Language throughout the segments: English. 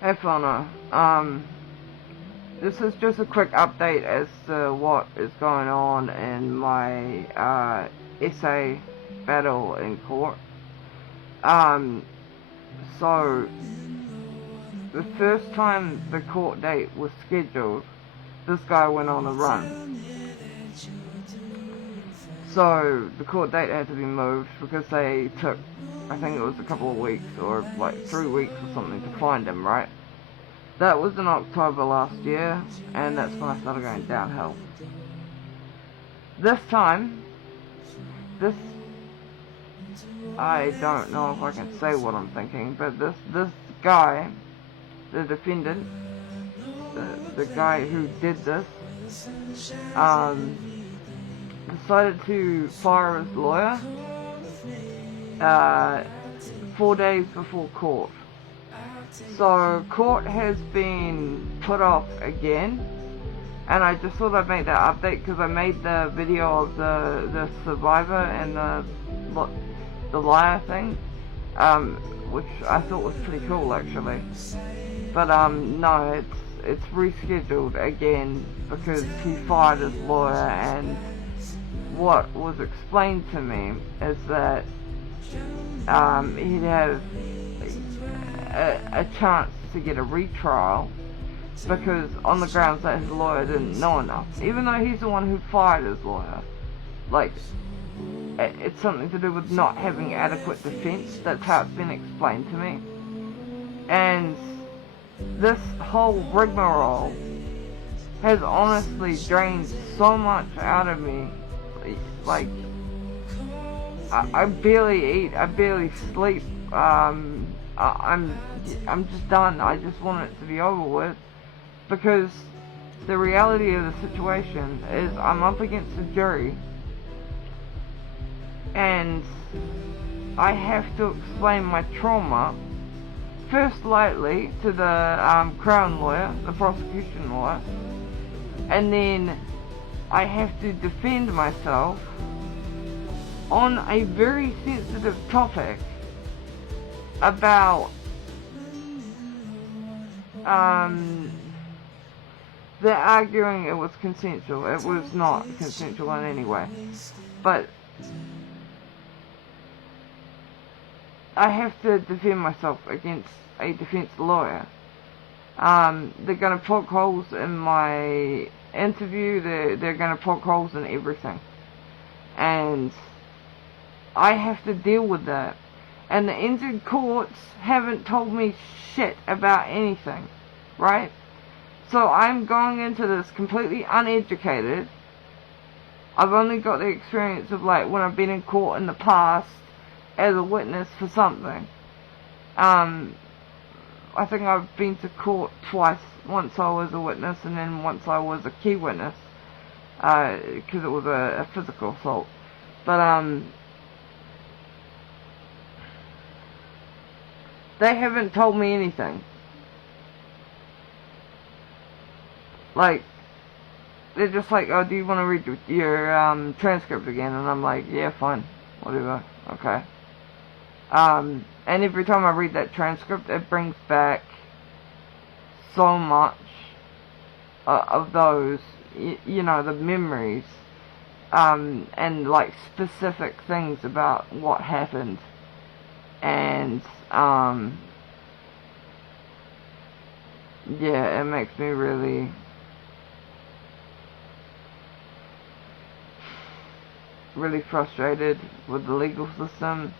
Hey Fauna, this is just a quick update as to what is going on in my essay battle in court. So the first time the court date was scheduled, this guy went on a run. So the court date had to be moved because they took, I think it was a couple of weeks or like 3 weeks or something to find him, right? That was in October last year, and that's when I started going downhill. This time, I don't know if I can say what I'm thinking, but this guy, the defendant, the guy who did this, decided to fire his lawyer 4 days before court. So court has been put off again, and I just thought I'd make that update because I made the video of the survivor and the liar thing, which I thought was pretty cool actually. But no, it's rescheduled again because he fired his lawyer, and what was explained to me is that he'd have a chance to get a retrial because on the grounds that his lawyer didn't know enough, even though he's the one who fired his lawyer. Like, it's something to do with not having adequate defense. That's how it's been explained to me. And this whole rigmarole has honestly drained so much out of me. Like, I barely eat, I barely sleep. I'm just done. I just want it to be over with, because the reality of the situation is I'm up against a jury and I have to explain my trauma first lightly to the crown lawyer, the prosecution lawyer, and then I have to defend myself on a very sensitive topic about they're arguing it was consensual. It was not consensual in any way, but I have to defend myself against a defense lawyer. They're going to poke holes in my interview. They're going to poke holes in everything, and I have to deal with that. And the NZ courts haven't told me shit about anything, right? So I'm going into this completely uneducated. I've only got the experience of like when I've been in court in the past as a witness for something. I think I've been to court twice. Once I was a witness, and then once I was a key witness, because it was a physical assault. But they haven't told me anything. Like, they're just like, oh, do you want to read your transcript again? And I'm like, yeah, fine, whatever, okay. And every time I read that transcript, it brings back so much of those, you know, the memories, and like specific things about what happened. And yeah, it makes me really frustrated with the legal system.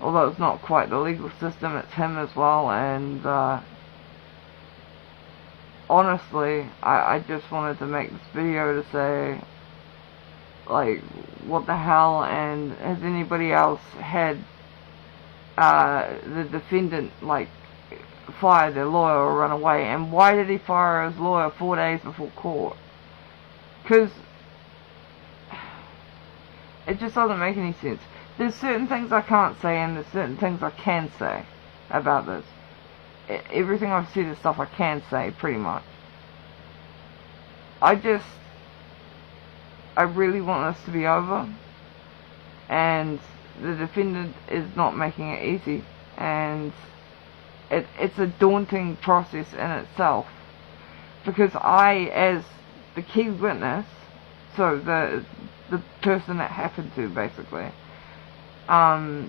Although it's not quite the legal system, it's him as well. And honestly, I just wanted to make this video to say, like, what the hell, and has anybody else had the defendant, like, fire their lawyer or run away? And why did he fire his lawyer 4 days before court? Because it just doesn't make any sense. There's certain things I can't say, and there's certain things I can say about this. Everything I've said is stuff I can say, pretty much. I really want this to be over, and the defendant is not making it easy, and it's a daunting process in itself, because I, as the key witness, so the person that happened to, basically, have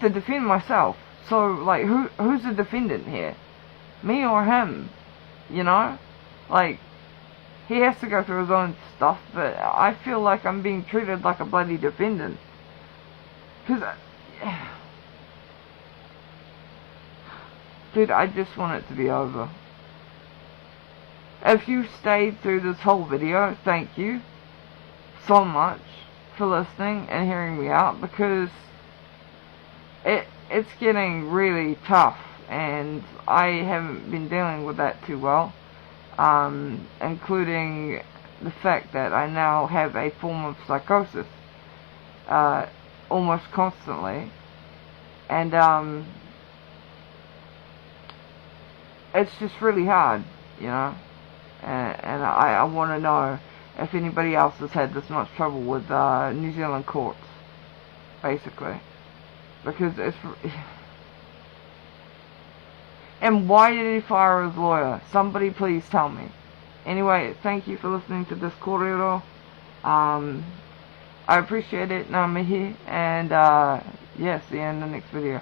to defend myself. So, like, who's the defendant here? Me or him? You know? Like, he has to go through his own stuff, but I feel like I'm being treated like a bloody defendant. Because, dude, I just want it to be over. If you stayed through this whole video, thank you so much for listening and hearing me out, because it's getting really tough, and I haven't been dealing with that too well, including the fact that I now have a form of psychosis almost constantly, and it's just really hard, you know, and I want to know if anybody else has had this much trouble with New Zealand courts, basically, because it's... And why did he fire his lawyer? Somebody please tell me. Anyway, thank you for listening to this kōrero. I appreciate it, ngā mihi, and yeah, see you in the next video.